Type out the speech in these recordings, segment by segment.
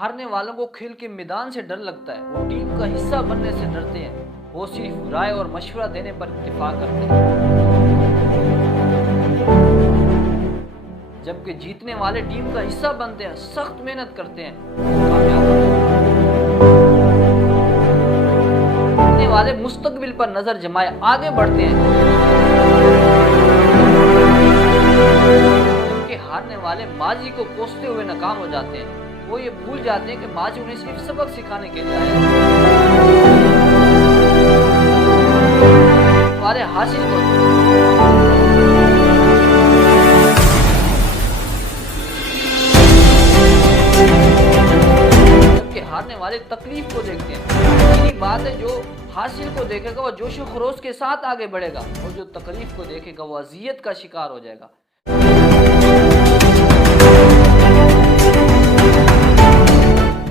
हारने वालों को खेल के मैदान से डर लगता है, वो टीम का हिस्सा बनने से डरते हैं। वो सिर्फ राय और मशवरा देने पर इत्तेफाक करते हैं। जबकि जीतने वाले टीम का हिस्सा बनते हैं, सख्त मेहनत करते हैं, कामयाब होते हैं। जीतने वाले मुस्तकबिल पर नजर जमाए आगे बढ़ते हैं, जबकि हारने वाले माजी को कोसते हुए नाकाम हो जाते हैं। वो ये भूल जाते हैं कि माजी उन्हें सिर्फ सबक सिखाने के लिए आया है। वाले हासिल को जबकि हारने वाले तकलीफ को देखते हैं। यही बात है, जो हासिल को देखेगा वो जोशो खरोश के साथ आगे बढ़ेगा, और जो तकलीफ को देखेगा वो अजियत का शिकार हो जाएगा।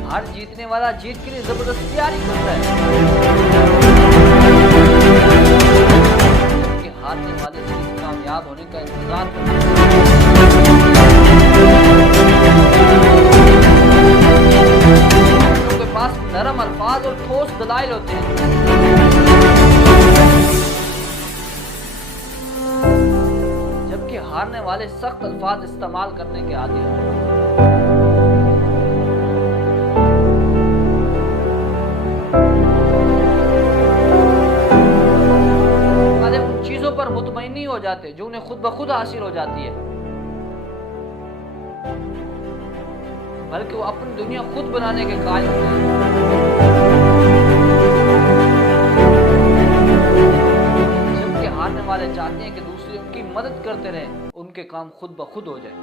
हार जीतने वाला जीत के लिए जबरदस्त तैयारी करता है, जबकि हारने वाले सिर्फ कामयाब होने का इंतजार करते हैं। उनके पास नरम अल्फाज और ठोस दलाइल होते हैं, जबकि हारने वाले सख्त अल्फाज इस्तेमाल करने के आदी होते हैं। पर मुतमईन नहीं हो जाते जो उन्हें खुद ब खुद हासिल हो जाती है, बल्कि वो अपनी दुनिया खुद बनाने के कायल होते हैं। जबकि हारने वाले चाहते हैं कि दूसरे उनकी मदद करते रहें, उनके काम खुद ब खुद हो जाए।